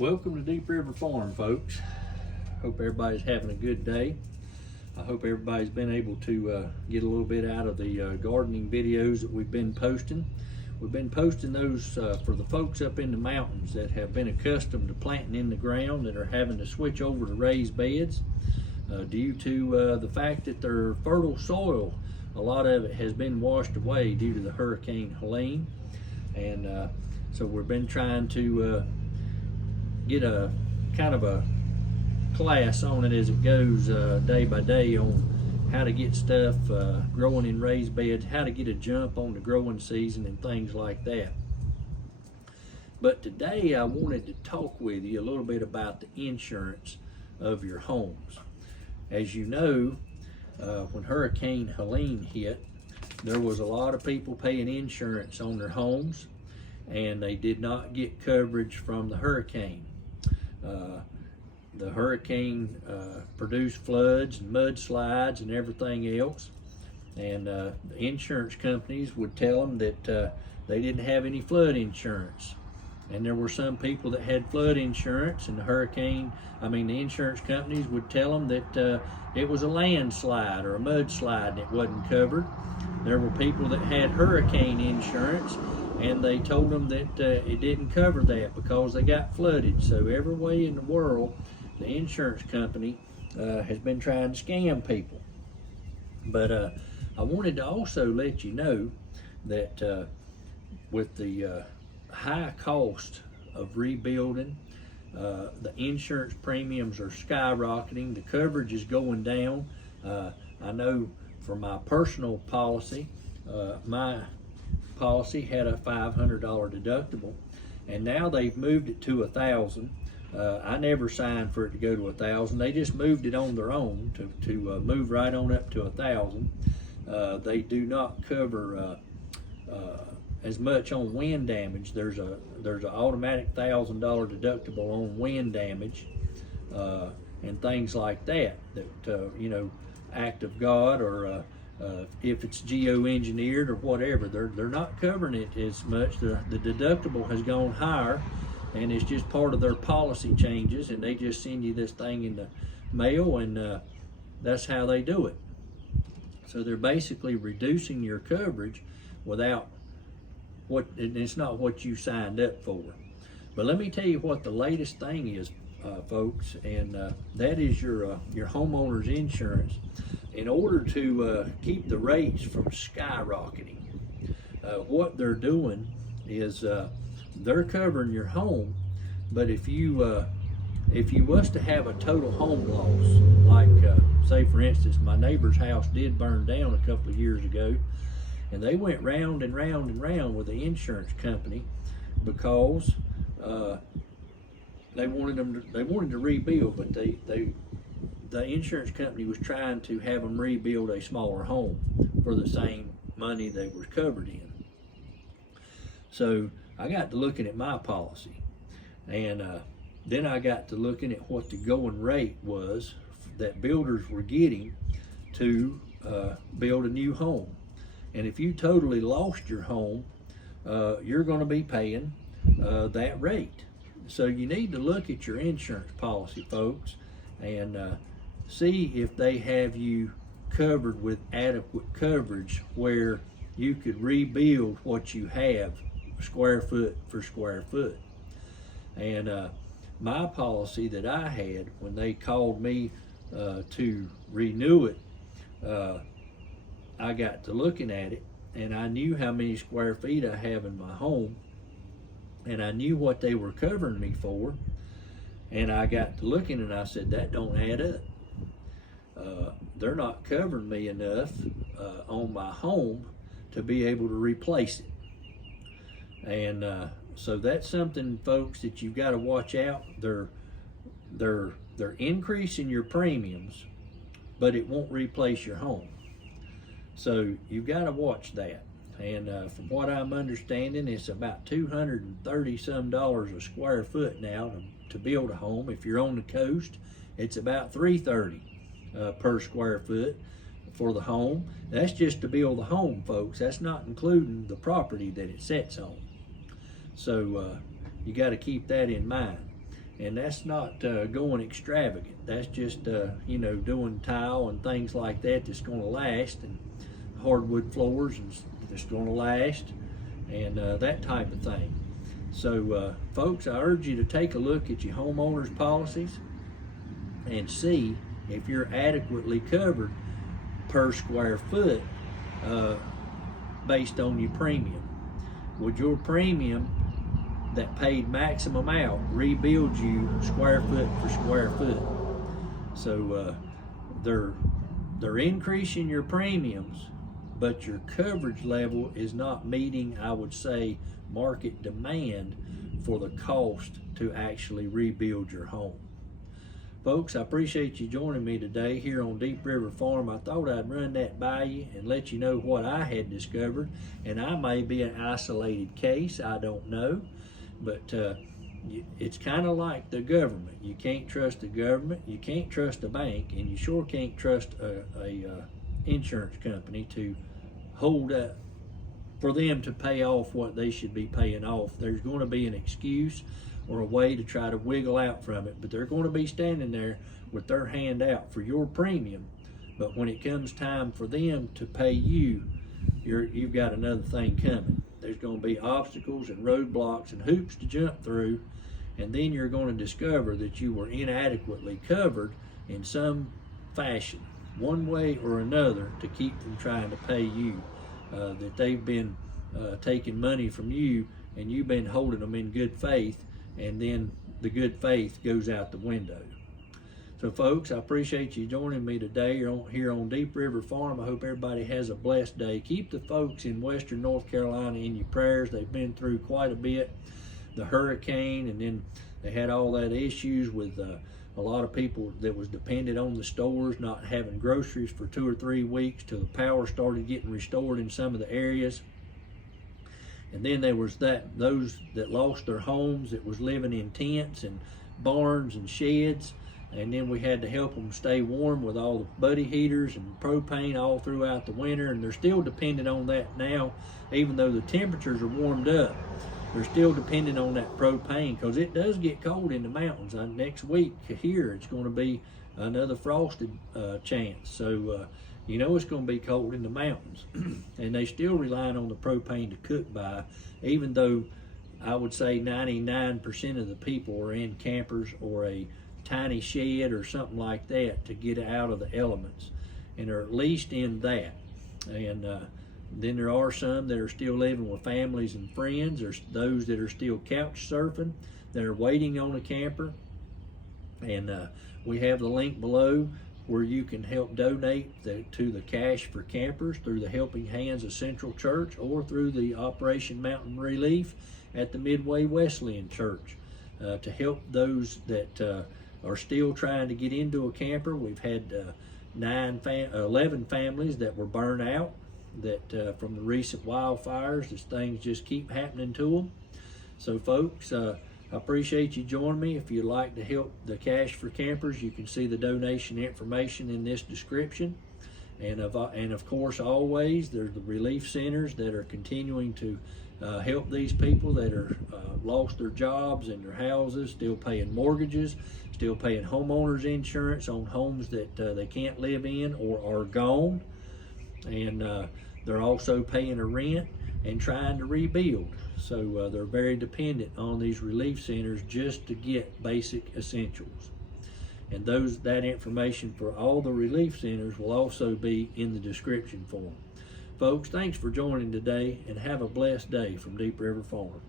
Welcome to Deep River Farm, folks. Hope everybody's having a good day. I hope everybody's been able to get a little bit out of the gardening videos that we've been posting. We've been posting those for the folks up in the mountains that have been accustomed to planting in the ground that are having to switch over to raised beds due to the fact that their fertile soil, a lot of it has been washed away due to the Hurricane Helene. And so we've been trying to get a kind of a class on it as it goes day by day on how to get stuff growing in raised beds, how to get a jump on the growing season and things like that. But today I wanted to talk with you a little bit about the insurance of your homes. As you know, when Hurricane Helene hit, there was a lot of people paying insurance on their homes and they did not get coverage from the hurricane. The hurricane produced floods and mudslides and everything else, and the insurance companies would tell them that they didn't have any flood insurance. And there were some people that had flood insurance, and the insurance companies would tell them that it was a landslide or a mudslide and it wasn't covered. There were people that had hurricane insurance, and they told them that it didn't cover that because they got flooded. So every way in the world, the insurance company has been trying to scam people. But I wanted to also let you know that with the high cost of rebuilding, the insurance premiums are skyrocketing, the coverage is going down. I know for my personal policy, my policy had a $500 deductible, and now they've moved it to $1,000. I never signed for it to go to $1,000. They just moved it on their own to move right on up to $1,000. They do not cover as much on wind damage. There's an automatic $1,000 deductible on wind damage and things like that. Act of God, or if it's geoengineered or whatever, they're not covering it as much. The deductible has gone higher, and it's just part of their policy changes, and they just send you this thing in the mail, and that's how they do it. So they're basically reducing your coverage without and it's not what you signed up for. But let me tell you what the latest thing is, folks, and that is your homeowner's insurance. In order to keep the rates from skyrocketing, what they're doing is they're covering your home, but if you was to have a total home loss, like say for instance, my neighbor's house did burn down a couple of years ago, and they went round and round and round with the insurance company because they wanted to rebuild, but the insurance company was trying to have them rebuild a smaller home for the same money they were covered in. So I got to looking at my policy, and then I got to looking at what the going rate was that builders were getting to build a new home. And if you totally lost your home, you're going to be paying that rate. So you need to look at your insurance policy, folks, and see if they have you covered with adequate coverage where you could rebuild what you have square foot for square foot. And my policy that I had, when they called me to renew it, I got to looking at it, and I knew how many square feet I have in my home, and I knew what they were covering me for, and I got to looking and I said, that don't add up. They're not covering me enough on my home to be able to replace it. And so that's something, folks, that you've got to watch out. They're increasing your premiums, but it won't replace your home. So you've got to watch that. And from what I'm understanding, it's about $230 some a square foot now to build a home. If you're on the coast, it's about $330 per square foot for the home. That's just to build the home, folks. That's not including the property that it sits on. So you got to keep that in mind. And that's not going extravagant. That's just you know, doing tile and things like that that's going to last, and hardwood floors and that's going to last, and that type of thing. So folks, I urge you to take a look at your homeowners policies and see if you're adequately covered per square foot based on your premium. Would your premium that paid maximum out rebuild you square foot for square foot? So they're increasing your premiums, but your coverage level is not meeting, I would say, market demand for the cost to actually rebuild your home. Folks, I appreciate you joining me today here on Deep River Farm. I thought I'd run that by you and let you know what I had discovered, and I may be an isolated case, I don't know, but it's kind of like the government. You can't trust the government, you can't trust a bank, and you sure can't trust a insurance company to hold up for them to pay off what they should be paying off. There's going to be an excuse or a way to try to wiggle out from it, but they're going to be standing there with their hand out for your premium. But when it comes time for them to pay you, you've got another thing coming. There's going to be obstacles and roadblocks and hoops to jump through, and then you're going to discover that you were inadequately covered in some fashion, one way or another, to keep them trying to pay you, that they've been taking money from you and you've been holding them in good faith, and then the good faith goes out the window. So folks, I appreciate you joining me today here on Deep River Farm. I hope everybody has a blessed day. Keep the folks in western North Carolina in your prayers. They've been through quite a bit. The hurricane, and then they had all that issues with a lot of people that was dependent on the stores not having groceries for 2 or 3 weeks till the power started getting restored in some of the areas. And then there was those that lost their homes, that was living in tents and barns and sheds. And then we had to help them stay warm with all the buddy heaters and propane all throughout the winter. And they're still dependent on that now, even though the temperatures are warmed up. They're still dependent on that propane, because it does get cold in the mountains. Next week here, it's going to be another frosted chance. So you know it's going to be cold in the mountains. And they still relying on the propane to cook by, even though I would say 99% of the people are in campers or a tiny shed or something like that to get out of the elements, and are at least in that. And then there are some that are still living with families and friends. There's those that are still couch surfing, that are waiting on a camper. And we have the link below where you can help donate to the Cash for Campers through the Helping Hands of Central Church, or through the Operation Mountain Relief at the Midway Wesleyan Church, to help those that are still trying to get into a camper. We've had 11 families that were burned out that from the recent wildfires. As things just keep happening to them. So folks, I appreciate you joining me. If you'd like to help the Cash for Campers, you can see the donation information in this description. And of course, always, there's the relief centers that are continuing to help these people that are lost their jobs and their houses, still paying mortgages, still paying homeowners insurance on homes that they can't live in or are gone. And they're also paying a rent and trying to rebuild. So they're very dependent on these relief centers just to get basic essentials. And that information for all the relief centers will also be in the description form. Folks, thanks for joining today, and have a blessed day from Deep River Farm.